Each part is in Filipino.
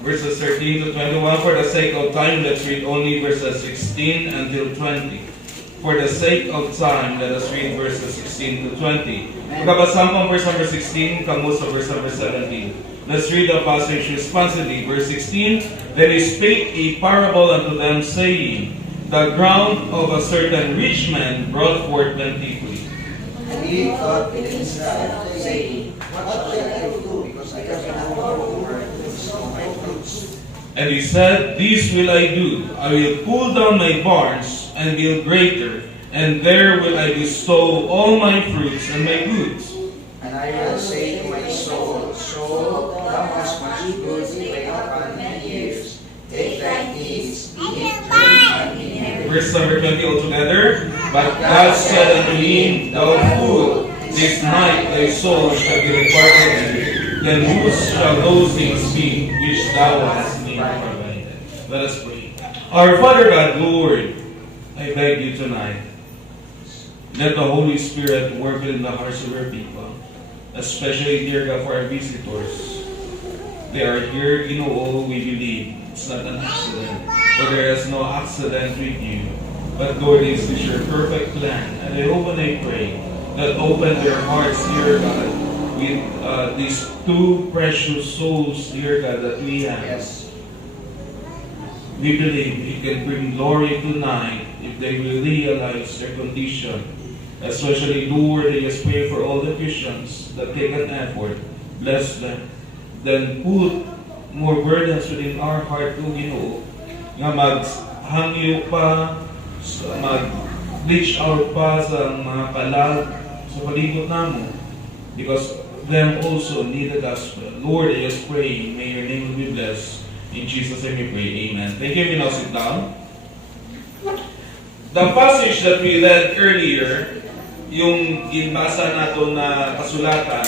verses 13 to 21. For the sake of time, let's read only verses 16 until 20. For the sake of time, let us read verses 16 to 20. Magkabasang ang verse number 16, kamu sa verse number 17. Let's read the passage responsibly. Verse 16, Then he spake a parable unto them, saying, The ground of a certain rich man brought forth plentifully. And he thought in himself, saying, What shall I do, because I have no room to sow my fruits? And he said, This will I do. I will pull down my barns and build greater, and there will I bestow all my fruits and my goods. And I will say to my soul, Soul, thou hast much goods laid upon many years. Take thy ease, eat, drink, and inherit. Verse number 20 altogether. But God said unto him, Thou fool, this night thy soul shall be required of thee. Then whose shall those things be which thou hast made provided? Let us pray. Our Father God, Lord, I beg you tonight, let the Holy Spirit work in the hearts of your people, especially, dear God, for our visitors. They are here in all we believe. It's not an accident, for there is no accident with you. But Lord, this is your perfect plan. And I hope and I pray that open their hearts, dear God, with these two precious souls, dear God, that we have. Yes. We believe it can bring glory tonight if they will realize their condition. Especially, Lord, I just pray for all the Christians that take an effort. Bless them. Then put more burdens within our heart to nga maghangyo pa, mag-reach out pa sa mga kalag sa palibot namo. Because them also need the gospel. Lord, I just pray, may your name be blessed. In Jesus' name we pray, amen. Thank you. We now sit down. The passage that we read earlier, yung ginbasa nato na kasulatan,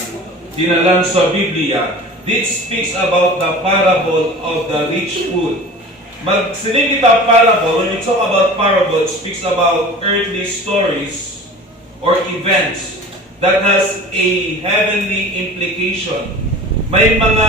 dinalang sa Biblia, this speaks about the parable of the rich fool. Magsinig kita parable, when we talk about parable, it speaks about earthly stories or events that has a heavenly implication. May mga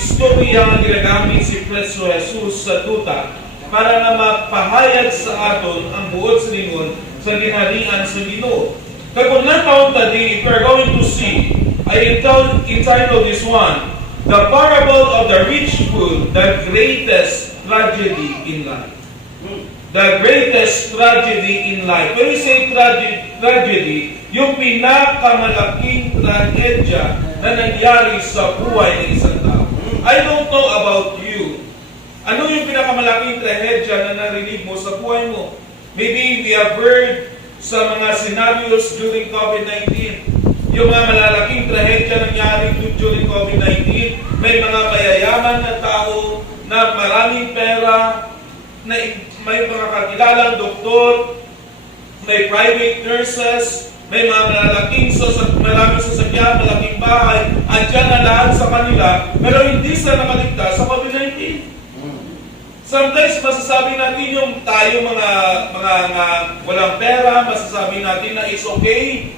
istorya nga ginagamit si Kristo Jesus sa tuta para na magpahayag sa aton ang buot sa lingon sa ginharian sa Ginoo. Kaya kung nataon tadi, if we are going to see, I entitled this one, The Parable of the Rich Fool, the Greatest Tragedy in Life. The greatest tragedy in life. When we say tragedy, yung pinakamalaking tragedya na nangyari sa buhay ng isang tao. I don't know about you. Ano yung pinakamalaking tragedya na narinig mo sa buhay mo? Maybe we have heard sa mga scenarios during COVID-19. Yung mga malalaking trahedya nangyari during COVID-19. May mga mayayaman na tao na maraming pera, na may mga kakilalang doktor, may private nurses, may mga maraming sasakyan, malaking bahay, andyan na lahat sa kanila, pero hindi sila nakaligtas sa COVID-19. Sometimes masasabi natin yung tayo mga walang pera, masasabi natin na it's okay.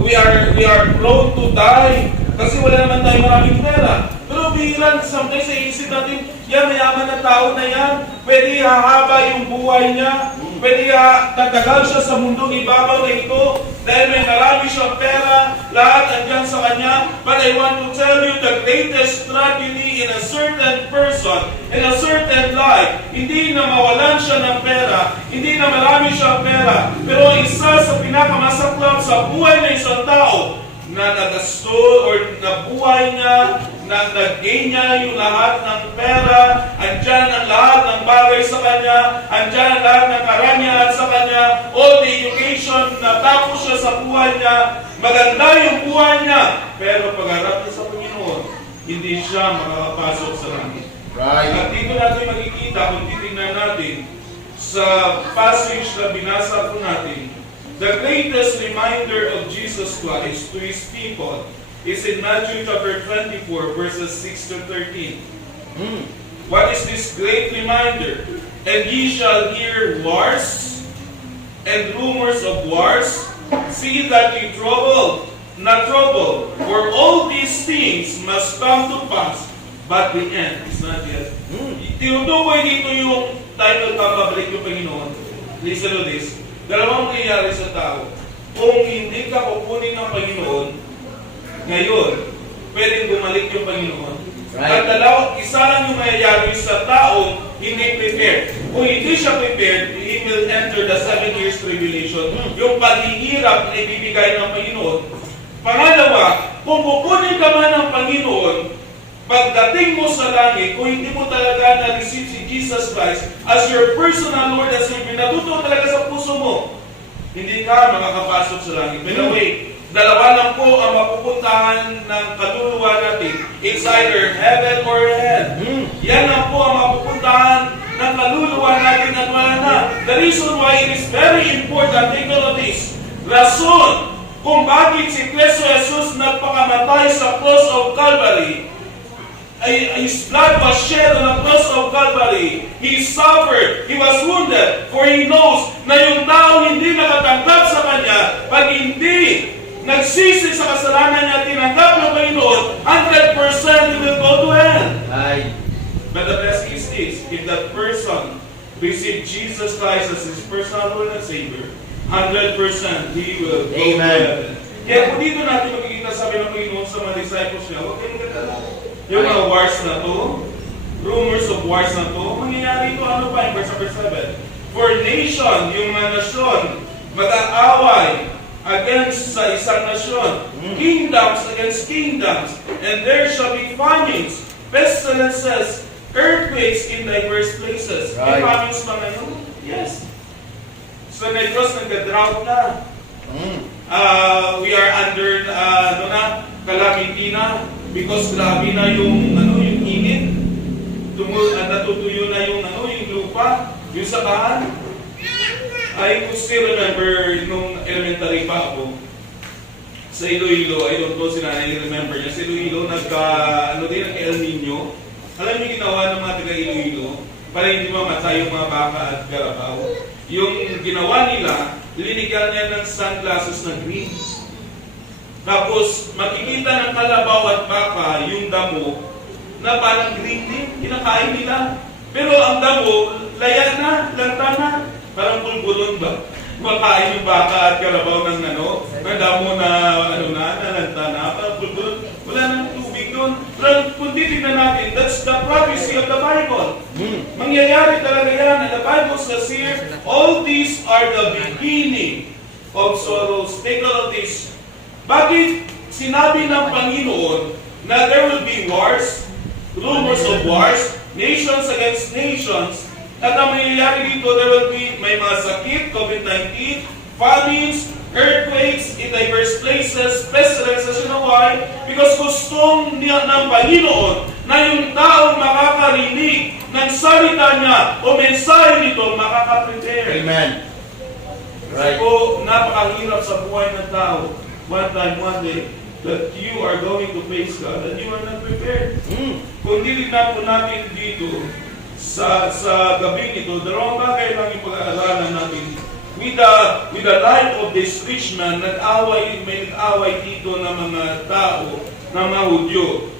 We are prone to die kasi wala naman tayo maraming pera. Pero bilang sometimes sa isip natin, yan, mayaman na tao na yan, pwede hahaba yung buhay niya, pwede tatagal siya sa mundong ibabaw na ito, dahil may marami siyang pera, lahat andyan sa kanya. But I want to tell you, the greatest tragedy in a certain person, in a certain life, hindi na mawalan siya ng pera, hindi na marami siyang pera, pero isa sa pinakamasaklap sa buhay ng isang tao, na nagasto or nabuhay niya, na nag-gain niya yung lahat ng pera, andyan ang lahat ng bagay sa kanya, andyan ang lahat ng karangyaan sa kanya, all the education na tapos siya sa buhay niya, maganda yung buhay niya, pero pag-harap niya sa Panginoon, hindi siya makakapasok sa langit. Right. At dito natin makikita, kung titignan natin, sa passage na binasa po natin, the greatest reminder of Jesus Christ to His people is in Matthew chapter 24, verses 6 to 13. What is this great reminder? And ye shall hear wars and rumors of wars. See that ye trouble, not trouble, for all these things must come to pass, but the end is not yet. Tinutukoy dito yung title babalik yung Panginoon. Listen to this. Dalawang nangyayari sa tao. Kung hindi ka kukunin ng Panginoon, ngayon, pwedeng bumalik yung Panginoon. At isa lang yung nangyayari sa taong hindi prepared. Kung hindi siya prepared, he will enter the 7 years tribulation. Yung paghihirap na ibibigay ng Panginoon. Pangalawa, kung kukunin ka man ng Panginoon, pagdating mo sa langit, kung hindi mo talaga na-receive si Jesus Christ as your personal Lord and Savior, natuto talaga sa puso mo, hindi ka makakapasok sa langit. By the way, dalawa lang po ang mapupuntahan ng kaluluwa natin. It's either heaven or hell. Yan lang po ang mapupuntahan ng kaluluwa natin at wala na. The reason why it is very important, take note of this. Rason kung bakit si Kristo Jesus nagpakamatay sa cross of Calvary, His blood was shed on the cross of Calvary. He suffered. He was wounded. For He knows na yung tao hindi nakatanggap sa Kanya, pag hindi nagsisi sa kasalanan niya, tinanggap ng Panginoon, 100% he will go to hell. But the best is this, if that person received Jesus Christ as his personal Lord and Savior, 100% he will go to heaven. Kaya kung dito natin makikita sabi ng Panginoon sa mga disciples niya, huwag kayong katala. Yung mga wars na to, rumors of wars na to, mangyayari ito, ano pa, in verse 7. For nation, yung mga nasyon, mag-aaway against sa isang nasyon, kingdoms against kingdoms, and there shall be famines, pestilences, earthquakes in diverse places. May famines pa ngayon? Yes. So Negros nagka-drought na. We are under calamity na because grabe na yung yung init. Natutuyo na yung lupa, yung sakahan. I could still remember nung elementary pa ako sa Iloilo. I don't know si nanay remember niya. Sa Iloilo, nagka-El Nino. Alam niyo ginawa ng mga taga Iloilo para hindi mamatay yung mga baka at garabaw. Yung ginawa nila, linigyan niya ng sunglasses na green. Tapos, makikita ng kalabaw at baka yung damo na parang green din, kinakain nila. Pero ang damo, laya na, lanta na. Parang bulbulon ba? Makain yung baka at kalabaw ng damo na nalanta na. Parang bulbulon. Wala nang tubig doon. Pero kung titignan natin, that's the prophecy of the Bible. Mangyayari talaga yan. And the Bible says here, all these are the beginning of sorrows. Take note of this. Bakit sinabi ng Panginoon na there will be wars, rumors of wars, nations against nations, at ang mangyayari dito, there will be may mga sakit, COVID-19, famines, earthquakes in diverse places, pestilences, you know why? Because gustong niya ng Panginoon na yung taong makakarinig ng salita niya o mensahe nito makaka-prepare. Amen. Right. So, napakahirap sa buhay ng tao. One day, that you are going to face God and you are not prepared. Kung titignan po natin dito, sa gabi ito, dalawang bagay lang yung pag-aaralan natin. With the life of this rich man, may nag-away dito ng mga tao, ng mga Hudyo.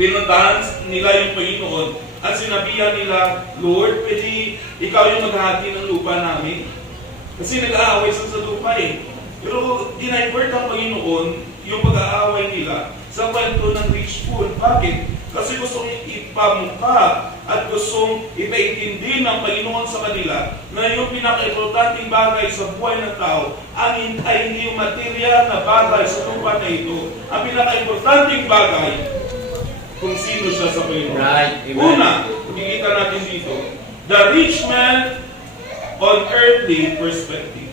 Pinuntahan nila yung Panginoon at sinabihan nila, Lord, pwede ikaw yung maghahati ng lupa namin. Kasi nag-aaway sa lupa eh. Pero dinivert ang Panginoon yung pag-aaway nila sa kwento ng rich fool. Bakit? Kasi gustong ipamukha at gustong ipaintindi ng Panginoon sa kanila na yung pinaka-importanting bagay sa buhay ng tao ay hindi yung material na bagay sa lupa na ito. Ang pinaka-importanting bagay kung sino siya sa Panginoon. Right. Una, makikita natin dito, the rich man on earthly perspective.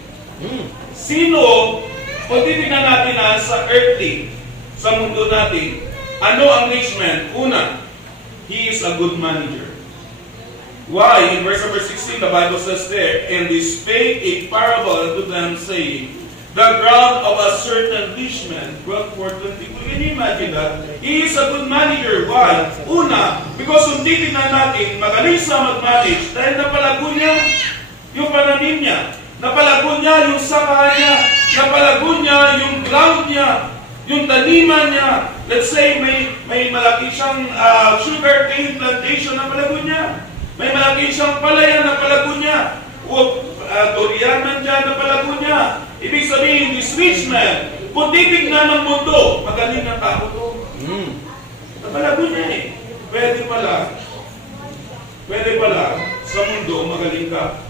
Sino, kung titignan natin sa earthly, sa mundo natin, ano ang rich man? Una, he is a good manager. Why? In verse number 16, the Bible says there, and he spake a parable unto them, saying, the ground of a certain rich man brought forth plenty. Can you imagine that? He is a good manager. Why? Una, because kung titignan natin, magaling sa mag-manage dahil napalago niya yung pananim niya. Napalago niya yung sakahan niya. Napalago niya yung ground niya. Yung taniman niya. Let's say may malaki siyang sugar cane plantation na palago niya. May malaki siyang palayan na palago niya. O durian man dyan na palago niya. Ibig sabihin, this rich man, kung titignan ng mundo, magaling na tao to. Napalago niya eh. Pwede pala, sa mundo, magaling ka.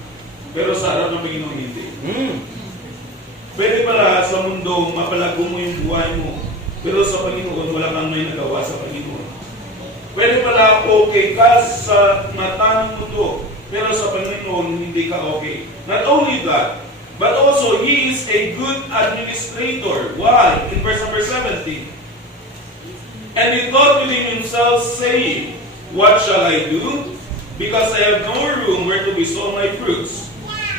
Pero sa harap ng Panginoon, hindi. Pwede pala sa mundo, mapalago mo yung buhay mo. Pero sa Panginoon, wala kang may nagawa sa Panginoon. Pwede pala okay ka sa mata ng mundo. Pero sa Panginoon, hindi ka okay. Not only that, but also, He is a good administrator. Why? In verse number 17. And he thought within himself, saying, what shall I do? Because I have no room where to bestow my fruits.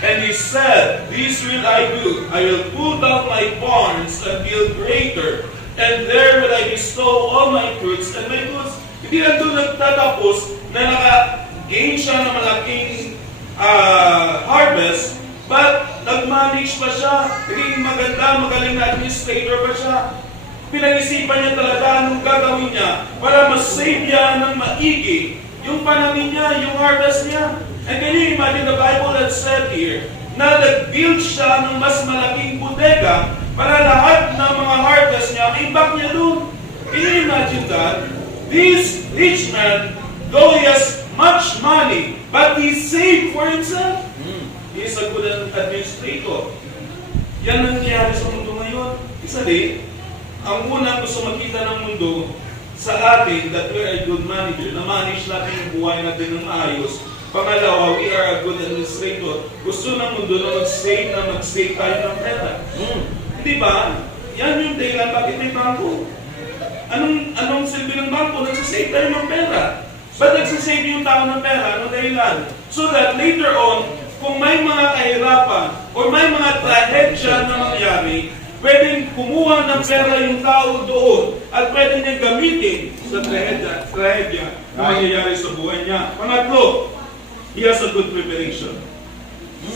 And he said, this will I do. I will pull down my barns and build greater. And there will I bestow all my fruits and my goods. Hindi lang doon nagtatapos na naka-gain siya ng malaking harvest, but nag-manage pa siya. Naging maganda, magaling na administrator pa siya. Pinag-isipan niya talaga anong gagawin niya para mas-save niya ng maigi yung panamin niya, yung harvest niya. And can you imagine the Bible that said here na nag-build siya ng mas malaking bodega para lahat ng mga harvest niya, imbak niya doon. Can you imagine that? This rich man, though he has much money, but he saved for himself. He is a good administrator. Yan ang nangyayari sa mundo ngayon. Isa din, ang unang gusto makita ng mundo sa atin that we are a good manager, na manage natin yung buhay natin ng ayos. Pangalawa, we are a good administrator. Gusto ng mundo na mag-save tayo ng pera. Di ba? Yan yung dahilan bakit may bangko. Anong silbi ng bangko? Nagsasave tayo ng pera. Ba't nagsasave yung tao ng pera? Anong dahilan? So that later on, kung may mga kahirapan o may mga trahedya na mangyari, pwedeng kumuha ng pera yung tao doon at pwedeng niya gamitin sa trahedya na mangyayari sa buhay niya. Pangatlo, he has a good preparation.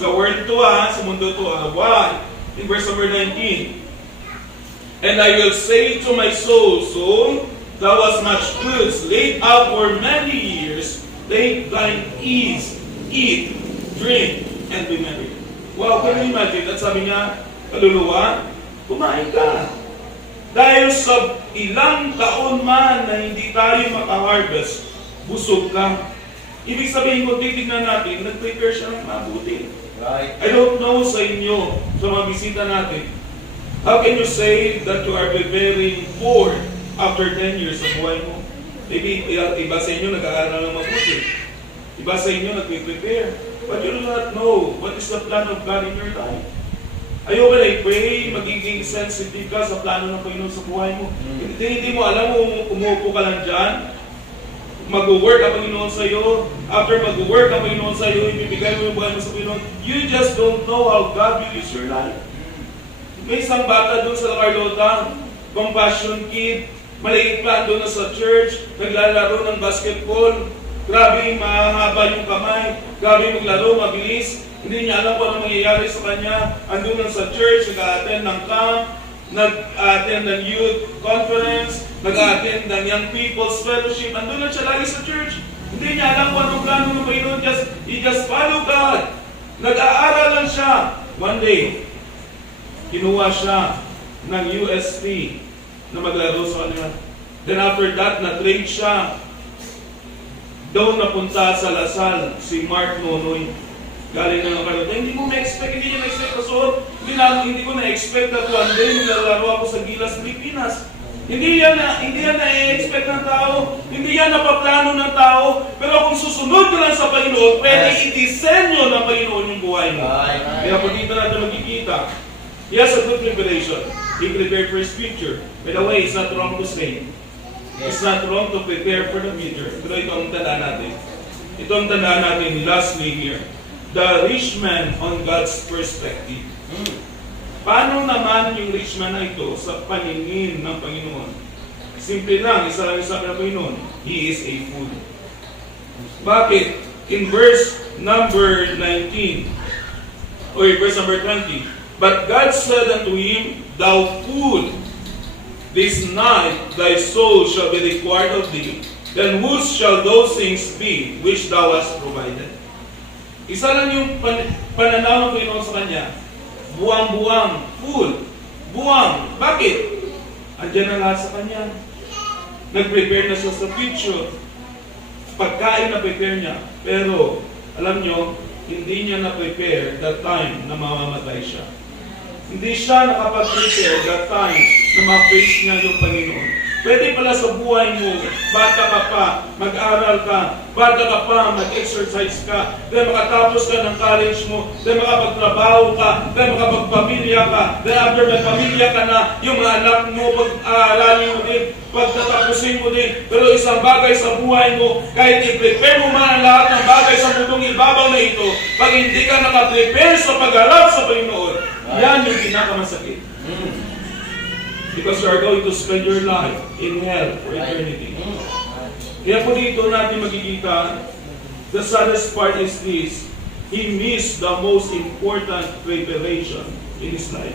Sa world to sa mundo to why? In verse number 19, and I will say to my soul, soul, thou hast much goods laid up for many years, take thine ease, eat, drink, and be merry. Wow, can you imagine? At sabi niya, kaluluwa, kumain ka. Dahil sa ilang taon man na hindi tayo maka-harvest, busog ka. Ibig sabihin kung titignan natin, nag-prepare siya ng mabuti. Right. I don't know sa inyo, sa mga bisita natin, how can you say that you are preparing for after 10 years sa buhay mo? Maybe iba sa inyo nag-aaral ng mabuti. Iba sa inyo nag-prepare. But you do not know what is the plan of God in your life. Ayoko na i-pray, magiging sensitive ka sa plano ng Panginoon sa buhay mo. Hindi mo alam mo, umuupo ka lang dyan, mag-work ang Panginoon sa iyo. After mag-work ang Panginoon sa iyo, ibibigay mo yung buhay mo sa Panginoon. You just don't know how God will use your life. May isang bata doon sa Carlota, compassion kid, maliit pa doon sa church, naglalaro ng basketball. Grabe, mahaba yung kamay. Grabe maglaro, mabilis. Hindi niya alam kung ano mangyayari sa kanya. Andun lang sa church, nag-attend ng camp, nag-attend ng youth conference, nag-attend ng young people's fellowship. Andun lang siya lagi sa church. Hindi niya alam kung anong plano ng Panginoon. He just follow God. Nag-aaral lang siya. One day, kinuha siya ng UST na maglaro sa kanya. Then after that, na-trade siya. Doon napunta sa Lasal si Mark Nonoy. Galing na ng Carlota. Hindi mo ma-expect, hindi niya na-expect. So, hindi ko na-expect that one day maglalaro ako sa Gilas, Pilipinas. Hindi yan na-expect ng tao. Hindi yan napaplano ng tao. Pero kung susunod ka lang sa Panginoon, pwede i-disenyo ng Panginoon yung buhay mo. Kaya pag dito natin magkikita, he has a good preparation. He prepared for his future. By the way, it's not wrong to say. It's not wrong to prepare for the future. Pero ito ang tandaan natin. Ito ang tandaan natin lastly here. The rich man on God's perspective. Paano naman yung rich man na ito sa paningin ng Panginoon? Simple lang, isa lang yung sabi ng Panginoon. He is a fool. Bakit? In verse number 19, or verse number 20, but God said unto him, thou fool, this night thy soul shall be required of thee, then whose shall those things be which thou hast provided? Isa lang yung pananaw ng Panginoon sa kanya. Buwang-buwang, full, buwang. Bakit? Andiyan na lahat sa kanya. Nag-prepare na siya sa future. Pagkain na prepare niya. Pero, alam nyo, hindi niya na-prepare that time na mamamatay siya. Hindi siya nakapag-prepare that time na ma-face niya yung Panginoon. Pwede pala sa buhay mo, bata ka pa, mag-aral ka, bata ka pa, mag-exercise ka, then makatapos ka ng college mo, then makapagtrabaho ka, then makapagpamilya ka, then after may pamilya ka na, yung mga anak mo, pag-aaralin mo din, pagtatapusin mo din, pero isang bagay sa buhay mo, kahit i-prepare mo man ang lahat ng bagay sa mundong ibabaw na ito, pag hindi ka nakaprepare sa pag-harap sa Panginoon, yan yung pinakamasakit. Because you are going to spend your life in hell for eternity. Kaya po dito natin makikita, the saddest part is this, he missed the most important preparation in his life.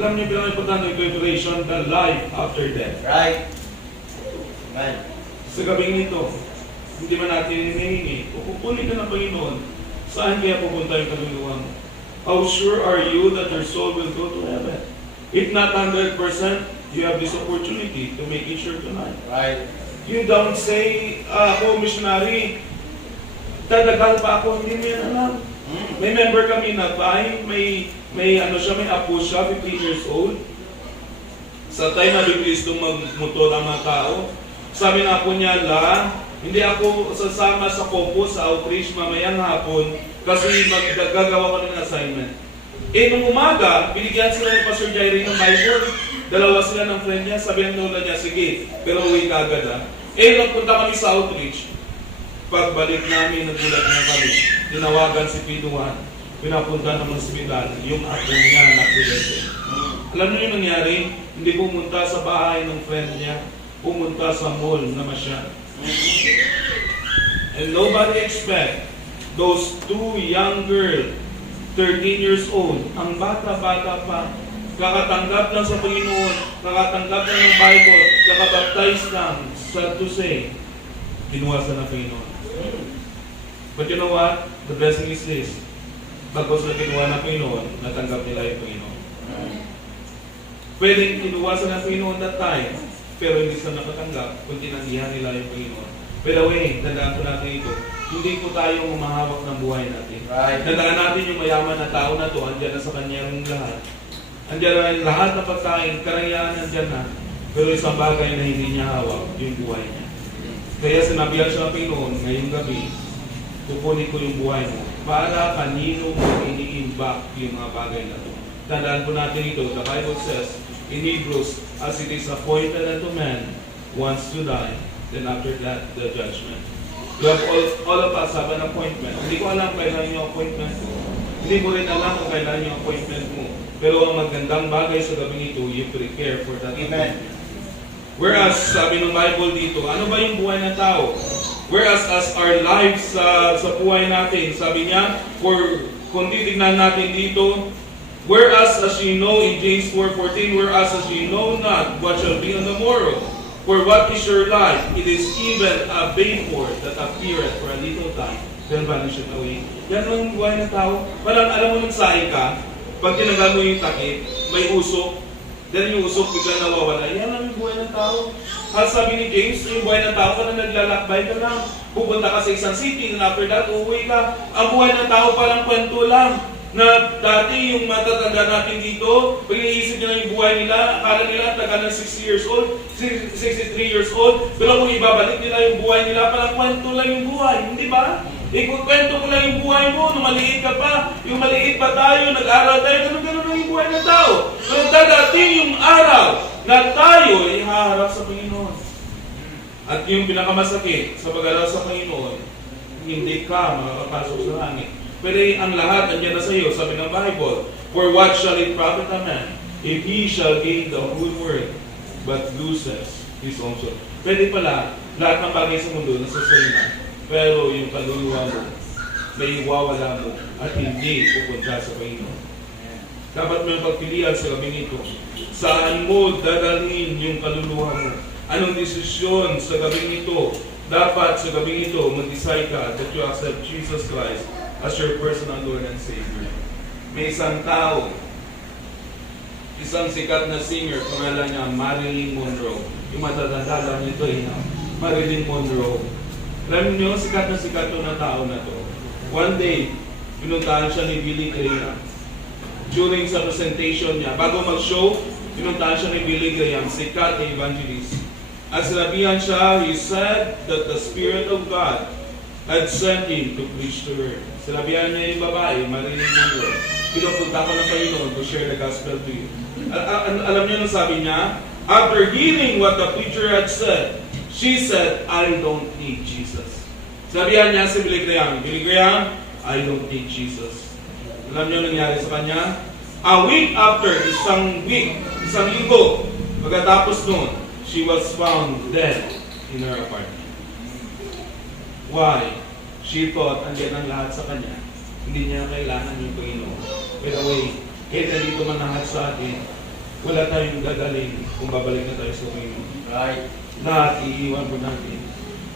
Alam niyo pinaka-importante ng preparation, the life after death. Right. Amen. Sa gabing ito, hindi man natin hinihingi, kukunin ka ng Panginoon, saan kaya pupunta yung kaluluwa mo? How sure are you that your soul will go to heaven? If not 100%, you have this opportunity to make it sure tonight. Right. You don't say, ako missionary, dadagal pa ako, hindi mo yan alam. May member kami na tayo, may apo siya, 15 years old. Sa time na biglis itong magmotor ang mga tao, sabi na po niya, hindi ako sasama sa Kopo, sa outreach mamayang hapon, kasi gagawa ko ng assignment. Nung umaga, binigyan sila ni Pastor Jairine ng Bible. Dalawa sila ng friend niya, sabi ng lola niya, sige, pero uwi ka agad nagpunta kami sa outreach. Pagbalik namin, nagulat na kami. Tinawagan si Pinuan, pinapunta ng hospital, yung apo niya na-aksidente. Alam niyo yung nangyari? Hindi pumunta sa bahay ng friend niya, pumunta sa mall na masya. And nobody expect those two young girls, 13 years old, ang bata-bata pa, kakatanggap lang sa Panginoon, kakatanggap lang ng Bible, kakabaptize lang, sad to say, binuwasan ng Panginoon. But you know what? The blessing is this. Pagkos na kinuha ng Panginoon, natanggap nila yung Panginoon. Pwedeng kinuwasan ng Panginoon that time, pero hindi sila nakatanggap kung tinanggihan nila yung Panginoon. Pero tandaan po natin ito, hindi po tayo humahawak ng buhay natin. Right. Tandaan natin yung mayaman na tao na to, andyan na sa kanyang lahat. Andyan na yung lahat na pagkain, karayaan andyan na. Pero isang bagay na hindi niya hawak, yung buhay niya. Kaya sinabihan siya ng Panginoon, ngayong gabi, kukunin ko yung buhay mo. Para kanino mo ini-imbak yung mga bagay na to. Tandaan po natin ito, the Bible says, in Hebrews, as it is appointed unto man, once to die, then after that, the judgment. We have all of us have an appointment. Hindi ko alam kailan yung appointment mo. Hindi mo rin alam kung kailan yung appointment mo. Pero ang magandang bagay sa gabi nito, you prepare for that appointment. Whereas, sabi ng Bible dito, ano ba yung buhay ng tao? Whereas as our lives sa buhay natin, sabi niya, kung titignan natin dito, whereas as you know in James 4:14, whereas as you know not what shall be on the morrow, for what is your life? It is even a vapor that appeareth for a little time, then vanisheth away. Yan ang buhay ng tao. Parang alam mo nung saing ka, pag tinanggal mo yung takip, may usok, then yung usok bigla nawawala. Yan ang buhay ng tao. At sabi ni James, yung buhay ng tao, parang naglalakbay ka lang. Pupunta ka sa isang city, and after that, uuwi ka. Ang buhay ng tao parang kwento lang. Na dati yung matatanda natin dito, pag iniisip nila yung buhay nila, akala nila taga ng 60 years old, 63 years old, pero kung ibabalik nila yung buhay nila, parang kwento lang yung buhay, hindi ba? Ikukwento ko lang yung buhay mo, nung maliit ka pa, yung maliit pa tayo, nag-aral tayo, ganun-ganun lang yung buhay ng tao. Pero dadating yung araw na tayo ay haharap sa Panginoon. At yung pinakamasakit sa pag-aral sa Panginoon, hindi ka makakapasok sa langit. Pero ang lahat nandiyan na sa iyo, sabi ng Bible, for what shall it profit a man if he shall gain the whole world but loses his own soul? Pwede pala, lahat ng bagay sa mundo nasa sayo na, pero yung kaluluwa mo, may iwawala mo at hindi pupunta sa Panginoon. Dapat mo yung pagpilian sa gabing ito. Saan mo dadalhin yung kaluluwa mo? Anong desisyon sa gabing ito? Dapat sa gabing ito, mag-decide ka that you accept Jesus Christ as your personal Lord and Savior. May isang tao, isang sikat na singer, pangalan niya Marilyn Monroe. Yung matatandaan nito Marilyn Monroe. Alam niyo, sikat na tao na to. One day, pinuntahan siya ni Billy Graham. During sa presentation niya, bago mag-show, pinuntahan siya ni Billy Graham, sikat na evangelist. At sinabihan siya, he said that the Spirit of God had sent him to preach to her. Sinabihan niya yung babae, Marilyn Monroe, pinupunta ko ng Panginoon to share the gospel to you. Alam niyo nung sabi niya, after hearing what the preacher had said, she said, I don't need Jesus. Sabihan niya si Billy Graham, I don't need Jesus. Alam niyo nangyari sa kanya? A week after, isang linggo, pagkatapos noon, she was found dead in her apartment. Why? She thought, andiyan ang lahat sa kanya. Hindi niya kailangan yung Panginoon. By the way, kahit nandito man lahat sa atin, wala tayong gagaling kung babalik na tayo sa Panginoon. Right? Lahat iiwan po natin.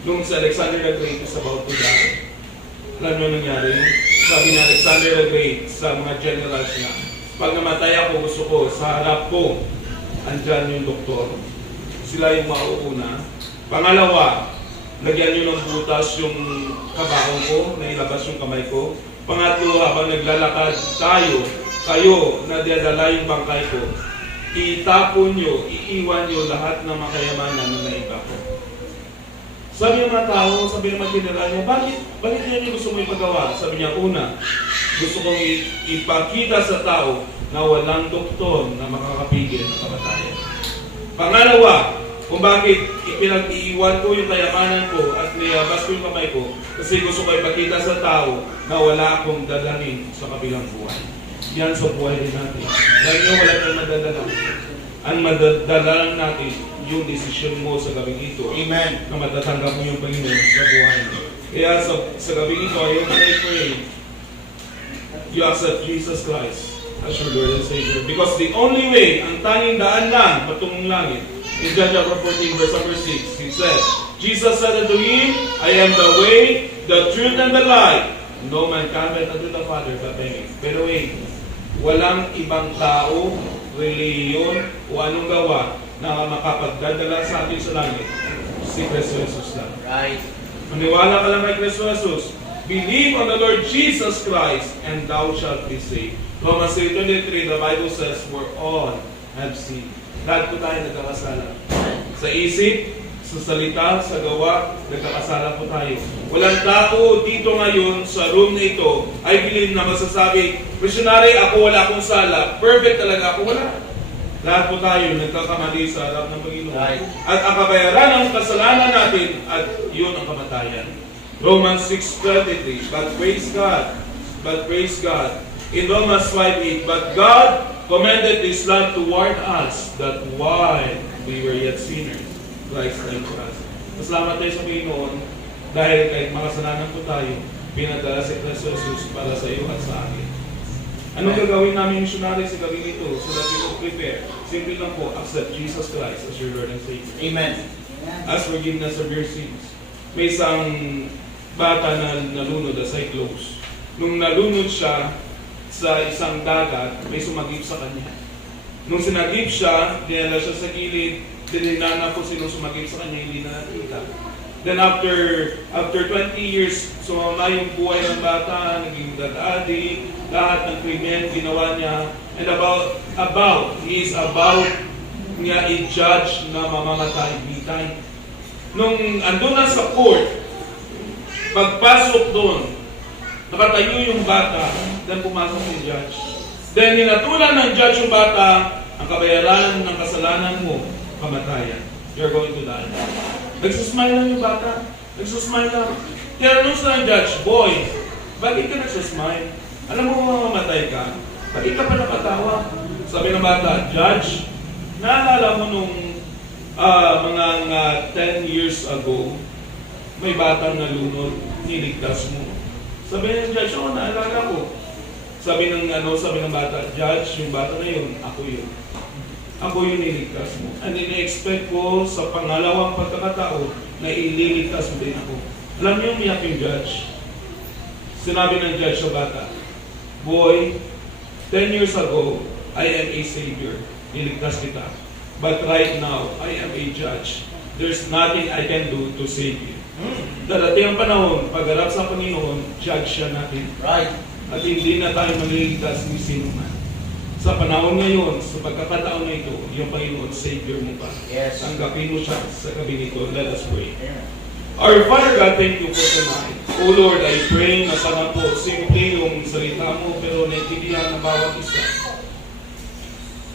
Nung si Alexander the Great is about to die, alam mo nangyari? Sabi ni Alexander the Great sa mga generals niya, pag namatay ako, gusto ko, sa harap ko, andyan yung doktor. Sila yung mauuna. Pangalawa, lagyan nyo ng butas yung kabaong ko, nailabas yung kamay ko. Pangatlo, habang naglalakad kayo na dadala yung bangkay ko, itapon nyo, iiwan nyo lahat ng makayamanan na naiba ko. Sabi ng mga tao, sabi ng mga general niya, bakit yan yung gusto mo ipagawa? Sabi niya, una, gusto kong ipakita sa tao na walang doktor na makakapigil ng kamatayan. Pangalawa, kung bakit ipinag-iiwan ko yung kayamanan ko at niyabas ko yung kamay ko, kasi gusto ko ipakita sa tao na wala akong dadalhin sa kabilang buhay. Yan sa buhay din natin. Dahil nyo, wala tayong madadala. Ang madadala natin, yung desisyon mo sa gabing ito. Amen. Na matatanggap mo yung Panginoon sa buhay mo. Kaya sa gabing ito, I pray, you accept Jesus Christ as your Lord and Savior. Because the only way, ang tanging daan lang, patungong langit, in John chapter 14, verse number 6, he says, Jesus said unto him, I am the way, the truth, and the life. No man cometh unto the Father but by me. Pero wait, walang ibang tao, reliyon, o anong gawa na makapagdadala sa atin sa langit. Si Kristo Jesus lang. Right. Maniwala ka lang kay Kristo Jesus. Believe on the Lord Jesus Christ, and thou shalt be saved. Romans 3:23, the Bible says, for all have sinned. Lahat po tayo nagkakasala. Sa isip, sa salita, sa gawa, nagkakasala po tayo. Walang tao dito ngayon sa room na ito ay believe na masasabi, missionary, ako wala akong sala. Perfect talaga ako, wala. Lahat po tayo nagkakamali sa harap ng Panginoon. Right. At ang kabayaran ng kasalanan natin at yun ang kamatayan. Romans 6:33, but praise God. In Romans 5:8, but God commended His love toward us, that while we were yet sinners, Christ died for us. Masalamat tayo sa Panginoon dahil kahit makasalanan po tayo, pinadala si Kristo Jesus para sa iyo at sa akin. Anong gagawin namin missionary sa gawin ito so that we will prepare? Simple lang po, accept Jesus Christ as your Lord and Savior. Amen. As forgiveness of your sins. May isang bata na nalunod as I close. Nung nalunod siya sa isang dagat, may sumagip sa kanya. Nung sinagip siya, dinala siya sa gilid, dinhinana po sinong sumagip sa kanya, hindi na nakita. Then after 20 years, sumama yung buhay ng bata, naging dadadi, lahat ng krimen ginawa niya, and he is about niya i-judge na mamamatay, bitay. Nung andun na sa court, pagpasok doon, nakatayo yung bata, then pumasok yung judge. Then hinatulan ng judge yung bata, ang kabayaran ng kasalanan mo, kamatayan. You're going to die. Nagsusmile lang yung bata. Nagsusmile lang. Tinanong sa judge, boy, bakit ka nagsusmile? Alam mo mamamatay ka? Bakit ka pa napatawa? Sabi ng bata, Judge, naalala mo nung mga 10 years ago, may batang nalunod, niligtas mo. Sabi ng judge, naalala ko. Sabi ng bata, Judge, yung bata na yun, ako yun. Ako yung niligtas mo. And ini-expect ko sa pangalawang pagkakataon na ililigtas mo din ako. Alam niyo, umiyak yung judge. Sinabi ng judge sa bata, Boy, 10 years ago, I am a savior. Niligtas kita. But right now, I am a judge. There's nothing I can do to save you. Darating ang panahon, pagharap sa Panginoon, judge siya natin. Right. At hindi na tayo maliligtas ni sino man. Sa panahon ngayon, sa pagkakataon na ito, yung Panginoon, Savior mo pa. Yes. Tanggapin mo siya sa gabi nito. Let us pray. Our Father God, thank you for tonight. O Lord, I pray na sana po, simple yung salita mo, pero naintindihan ng bawat isa.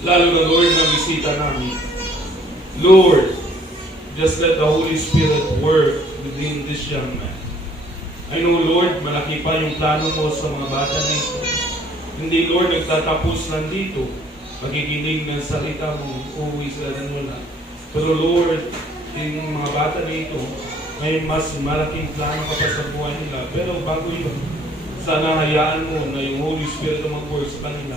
Lalo na Lord, na bisita namin. Lord, just let the Holy Spirit work within this young man. I know, Lord, malaki pa yung plano mo sa mga bata na ito. Hindi, Lord, nagtatapos lang dito. Pagigiling ng salita mo, uuwi sila ng wala. Pero Lord, yung mga bata na ito, may mas malaking plano ka pa sa buhay nila. Pero bago yun, sana hayaan mo na yung Holy Spirit ang mag-work sa kanila.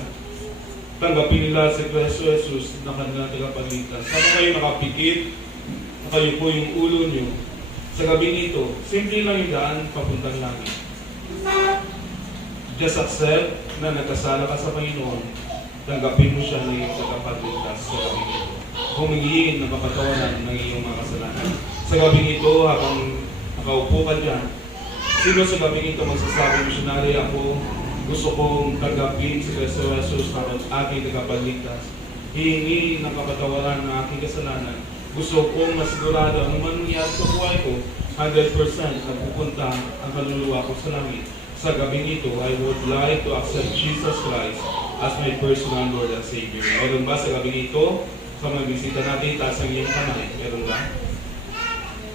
Tanggapin nila si Kristo Jesus na kanilang tagapagligtas. Sana kayo nakapikit, na kayo po yung ulo nyo. Sa gabi nito, simple lang yung daan papuntang langit. Just accept na nagkasala ka sa Panginoon. Tanggapin mo siya na iyong tagapagligtas sa gabi nito. Humingi ng kapatawaran ng iyong mga kasalanan. Sa gabi nito, habang nakaupo ka dyan, sino sa gabi nito magsasabi, missionary ako, gusto kong tanggapin si Kristo Jesus na aking tagapagligtas. Hihingi ng kapatawaran ng aking kasalanan. Gusto kong masigurado ano man nangyari sa buhay ko, 100% na pupunta ang kaluluwa ko sa langit. Sa gabi nito, I would like to accept Jesus Christ as my personal Lord and Savior. Meron ba sa gabi nito? Sa mga bisita natin, taas ang iyong kamay. Meron ba?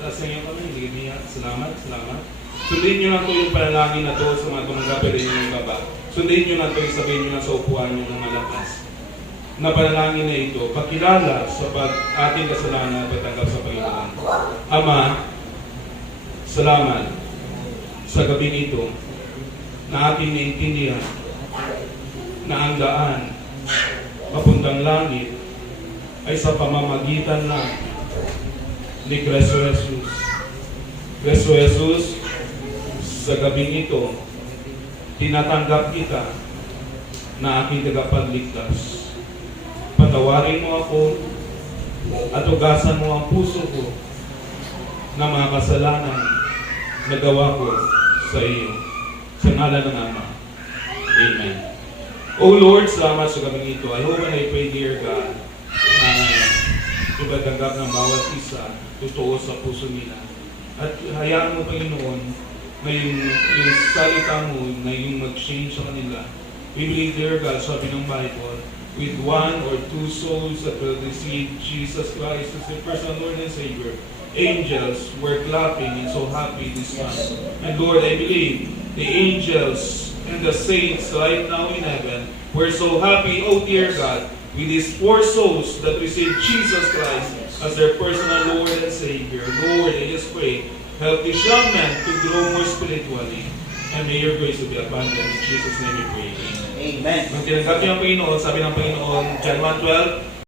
Taas ang iyong kamay. Hindi niya. Salamat, salamat. Sundin nyo lang ito yung panalangin na ito sa mga tumanggapin rin yung baba. Sundin nyo lang ito yung sabihin nyo lang sa upuan nyo ng malakas. Na panalangin na ito, pakilala sa ating kasalanan at patanggap sa Panginoon. Ama, salamat sa gabi nito na ating naintindihan na ang daan papuntang langit ay sa pamamagitan lang ni Kristo Jesus. Kristo Jesus, sa gabing ito, tinatanggap kita na aking tagapagligtas. Patawarin mo ako at ugasan mo ang puso ko na mga kasalanan na gawa ko sa iyo. Sa ngalan ng Ama. Amen. Oh Lord, salamat sa gabing ito. I hope and I pray, dear God, na ibatanggap ng bawat isa, totoo sa puso nila. At hayaan mo, Panginoon, na yung salita mo, na yung mag-change sa kanila. We believe, dear God, sabi ng Bible, with one or two souls that will receive Jesus Christ as their personal Lord and Savior, angels were clapping and so happy this time. And Lord, I believe the angels and the saints right now in heaven were so happy, oh dear God, with these 4 souls that received Jesus Christ as their personal Lord and Savior. Lord, I just pray, help this young man to grow more spiritually. And may your grace to be abundant. In Jesus' name we pray. Amen. Nung tinanggap niya ang Panginoon, sabi ng Panginoon, John 1:12,